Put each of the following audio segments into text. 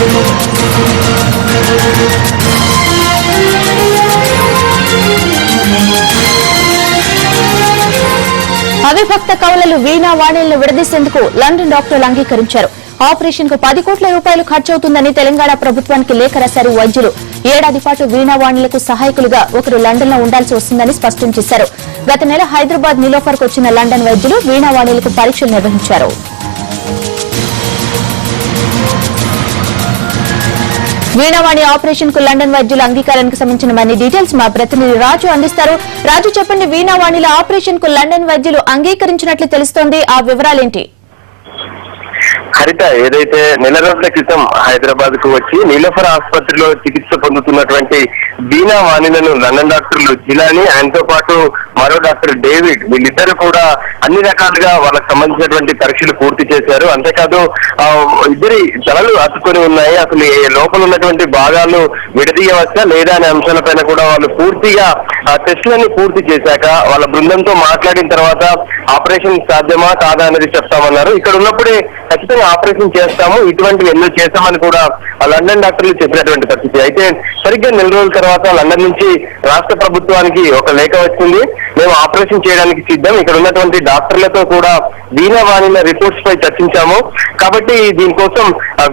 అవిభక్త కవులలు వీణా వాణిలను విడదీసేందుకు London డాక్టర్లు అంగీకరించారు. Operation కు 10 కోట్ల రూపాయలు ఖర్చవుతుందని తెలంగాణ ప్రభుత్వానికి లేఖ రాశారు వైద్యులు. ఏడాది పాటు వీణా వాణిలకు సహాయకులుగా ఒకరు లండన్ లో ఉండాల్సి వస్తుందని స్పష్టం చేశారు. గత నెల హైదరాబాద్ నిలోఫర్ కు వచ్చిన లండన్ వైద్యులు వీణా వాణిలకు పరీక్షలు నిర్వహించారు. వీణావాణి ఆపరేషన్ కు లండన్ వైద్యుల అంగీకారానికి సంబంధించిన మరిన్ని డీటెయిల్స్ మా ప్రతినిధి రాజు అందిస్తారు. రాజు, చెప్పండి, వీణావాణిల ఆపరేషన్ కు లండన్ వైద్యులు అంగీకరించినట్లు తెలుస్తోంది, ఆ వివరాలేంటి? హరిత, ఏదైతే నెల రోజుల క్రితం హైదరాబాద్ కు వచ్చి నీలోఫర్ ఆసుపత్రిలో చికిత్స పొందుతున్నటువంటి వీణా వాణిలను లండన్ డాక్టర్లు జిలాని, ఆయనతో పాటు మరో డాక్టర్ డేవిడ్, వీళ్ళిద్దరు కూడా అన్ని రకాలుగా వాళ్ళకి సంబంధించినటువంటి పరీక్షలు పూర్తి చేశారు. అంతేకాదు ఇద్దరి తలలు అతుకొని ఉన్నాయి, అసలు లోపల ఉన్నటువంటి భాగాలు విడదీయవచ్చా లేదా అనే అంశాలపైన కూడా వాళ్ళు పూర్తిగా టెస్టులన్నీ పూర్తి చేశాక వాళ్ళ బృందంతో మాట్లాడిన తర్వాత ఆపరేషన్ సాధ్యమా కాదా అనేది చెప్తామన్నారు. ఇక్కడ ఉన్నప్పుడే ఖచ్చితంగా ఆపరేషన్ చేస్తాము, ఇటువంటివి ఎన్నో చేస్తామని కూడా లండన్ డాక్టర్లు చెప్పినటువంటి పరిస్థితి. అయితే సరిగ్గా నెల రోజుల తర్వాత లండన్ నుంచి రాష్ట్ర ప్రభుత్వానికి ఒక లేఖ వచ్చింది. మేము ఆపరేషన్ చేయడానికి సిద్ధం, ఇక్కడ ఉన్నటువంటి డాక్టర్లతో కూడా వీణా వాణిల రిపోర్ట్స్ పై చర్చించాము. కాబట్టి దీనికోసం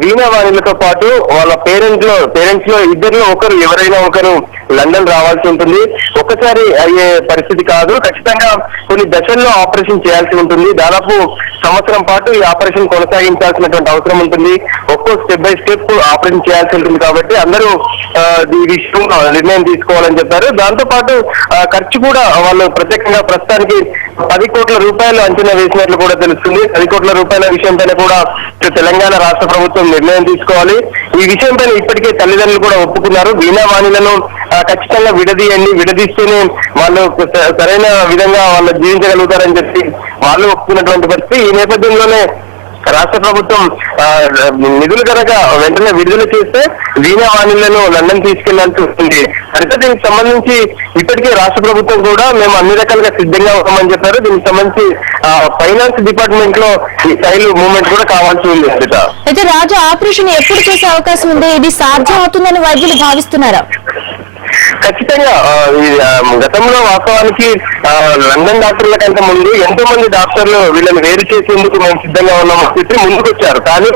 వీణా వాణిలతో పాటు వాళ్ళ పేరెంట్స్ లో ఇద్దరిలో ఒకరు, ఎవరైనా ఒకరు లండన్ రావాల్సి ఉంటుంది. ఒక్కసారి అయ్యే పరిస్థితి కాదు, ఖచ్చితంగా కొన్ని దశల్లో ఆపరేషన్ చేయాల్సి ఉంటుంది. దాదాపు సంవత్సరం పాటు ఈ ఆపరేషన్ కొనసాగించాల్సినటువంటి అవసరం ఉంటుంది. ఒక్కో స్టెప్ బై స్టెప్ ఆపరేషన్ చేయాల్సి ఉంటుంది. కాబట్టి అందరూ ఈ విషయంలో నిర్ణయం తీసుకోవాలని చెప్పారు. దాంతో పాటు ఖర్చు కూడా వాళ్ళు ప్రత్యేకంగా ప్రస్తుతానికి 10 కోట్ల రూపాయలు అంచనా వేసినట్లు కూడా తెలుస్తుంది. 10 కోట్ల రూపాయల విషయం పైన కూడా తెలంగాణ రాష్ట్ర ప్రభుత్వం నిర్ణయం తీసుకోవాలి. ఈ విషయం పైన ఇప్పటికే తల్లిదండ్రులు కూడా ఒప్పుకున్నారు. వీణా వాణిలను ఖచ్చితంగా విడదీస్తేనే వాళ్ళు సరైన విధంగా వాళ్ళు జీవించగలుగుతారని చెప్పి వాళ్ళు ఒప్పుకున్నటువంటి పరిస్థితి. ఈ నేపథ్యంలోనే రాష్ట్ర ప్రభుత్వం నిధులు కనుక వెంటనే విడుదల చేస్తే వీణా వాణిలను లండన్ తీసుకెళ్లాల్సి ఉంటుంది. అయితే దీనికి సంబంధించి ఇప్పటికే రాష్ట్ర ప్రభుత్వం కూడా మేము అన్ని రకాలుగా సిద్ధంగా ఉన్నామని చెప్పారు. దీనికి సంబంధించి ఫైనాన్స్ డిపార్ట్మెంట్ లో ఈ ఫైల్ మూవ్మెంట్ కూడా కావాల్సి ఉంది. అయితే రాజు, ఆపరేషన్ ఎప్పుడు చేసే అవకాశం ఉంది? ఇది సాధ్యం అవుతుందని వైద్యులు భావిస్తున్నారా? ఖచ్చితంగా గతంలో వాస్తవానికి లండన్ డాక్టర్ల కంటే ముందు ఎంతో మంది డాక్టర్లు వీళ్ళని వేరు చేసేందుకు మేము సిద్ధంగా ఉన్నామని చెప్పి ముందుకు వచ్చారు. కానీ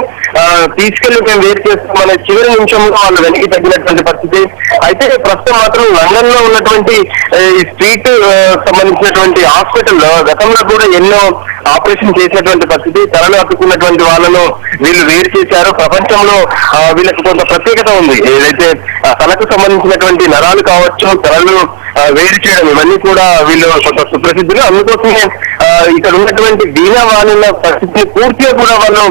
తీసుకెళ్లి మేము వేరు చేస్తామనే చివరి నిమిషంలో వాళ్ళు వెనక్కి తగ్గినటువంటి పరిస్థితి. అయితే ప్రస్తుతం మాత్రం లండన్ లో ఉన్నటువంటి ఈ స్ట్రీట్ సంబంధించినటువంటి హాస్పిటల్లో గతంలో కూడా ఎన్నో ఆపరేషన్ చేసినటువంటి పరిస్థితి. తలను అతుకున్నటువంటి వాళ్ళను వీళ్ళు వేరు చేశారు. ప్రపంచంలో వీళ్ళకి కొంత ప్రత్యేకత ఉంది. ఏదైతే తలకు సంబంధించినటువంటి నరాలు కావచ్చు, తలలు వేరు చేయడం, ఇవన్నీ కూడా వీళ్ళు కొంత సుప్రసిద్ధులు. అందుకోసమే ఇక్కడ ఉన్నటువంటి వీణా వాణిల పరిస్థితిని పూర్తిగా కూడా వాళ్ళు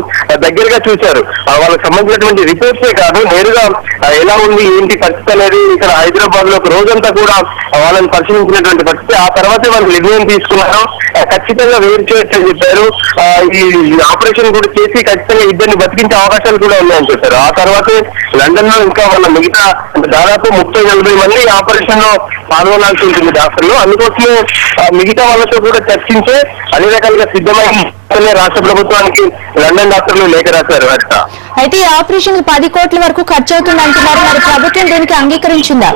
దగ్గరగా చూశారు. వాళ్ళకి సంబంధించినటువంటి రిపోర్ట్సే కాదు, నేరుగా ఎలా ఉంది ఏంటి పరిస్థితి అనేది ఇక్కడ హైదరాబాద్ లో ఒక రోజంతా కూడా వాళ్ళని పరిశీలించినటువంటి పరిస్థితి. ఆ తర్వాతే వాళ్ళు నిర్ణయం తీసుకున్నారు, ఖచ్చితంగా వేరు చేయొచ్చని చెప్పారు. ఈ ఆపరేషన్ కూడా చేసి ఖచ్చితంగా ఇద్దరిని బతికించే అవకాశాలు కూడా ఉన్నాయని చెప్పారు. ఆ తర్వాతే లండన్ లో ఇంకా వాళ్ళ మిగతా దాదాపు 30-40 మంది ఆపరేషన్ లో పాల్గొనాల్సి ఉంటుంది డాక్టర్లు. అందుకోసమే మిగతా వాళ్ళతో కూడా చర్చించే అన్ని రకాలుగా సిద్ధమైన రాష్ట్ర ప్రభుత్వానికి లండన్ డాక్టర్లు లేఖ రాశారు. అయితే ఈ ఆపరేషన్ 10 కోట్ల వరకు ఖర్చు అవుతుంది అంటున్నారు, మరి ప్రభుత్వం దీనికి అంగీకరించిందా?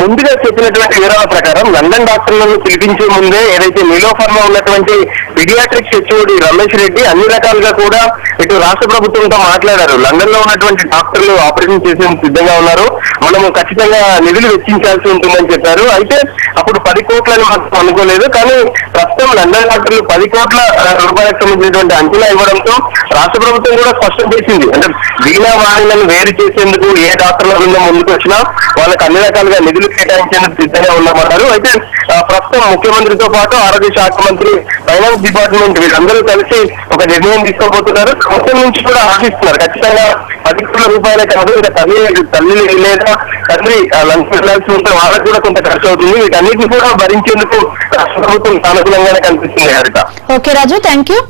ముందుగా చెప్పినటువంటి వివరాల ప్రకారం లండన్ డాక్టర్లను పిలిపించే ముందే ఏదైతే నీలోఫర్ లో ఉన్నటువంటి పీడియాట్రిక్స్ హెచ్ఓడి రమేష్ రెడ్డి అన్ని రకాలుగా కూడా ఇటు రాష్ట్ర ప్రభుత్వంతో మాట్లాడారు. లండన్ లో ఉన్నటువంటి డాక్టర్లు ఆపరేషన్ చేసేందుకు సిద్ధంగా ఉన్నారు, మనము ఖచ్చితంగా నిధులు వెచ్చించాల్సి ఉంటుందని చెప్పారు. అయితే అప్పుడు 10 కోట్లని మాత్రం అనుకోలేదు. కానీ ప్రస్తుతం లండన్ డాక్టర్లు 10 కోట్ల రూపాయలకు సంబంధించినటువంటి అంచనా ఇవ్వడంతో రాష్ట్ర ప్రభుత్వం కూడా స్పష్టం చేసింది. అంటే వీణా వాణిలను వేరు చేసేందుకు ఏ డాక్టర్ల బృందం ముందుకు వచ్చినా వాళ్ళకి అన్ని రకాలుగా నిధులు కేటాయించేందుకు సిద్ధంగా ఉన్నామన్నారు. అయితే ప్రస్తుతం ముఖ్యమంత్రితో పాటు ఆరోగ్య శాఖ మంత్రి, ఫైనాన్స్ డిపార్ట్మెంట్ వీళ్ళందరూ కలిసి ఒక నిర్ణయం తీసుకోబోతున్నారు. ప్రభుత్వం నుంచి కూడా ఆశిస్తున్నారు ఖచ్చితంగా 10 కోట్ల రూపాయలే కాదు, ఇంకా తల్లి లేదా తండ్రి లంచ్ వెళ్లాల్సి ఉంటే వాళ్ళకి కూడా కొంత ఖర్చు అవుతుంది. వీటన్నిటిని కూడా భరించేందుకు రాష్ట్ర ప్రభుత్వం సానుకూలంగానే కనిపిస్తుంది. హరిత. Okay Raju, thank you.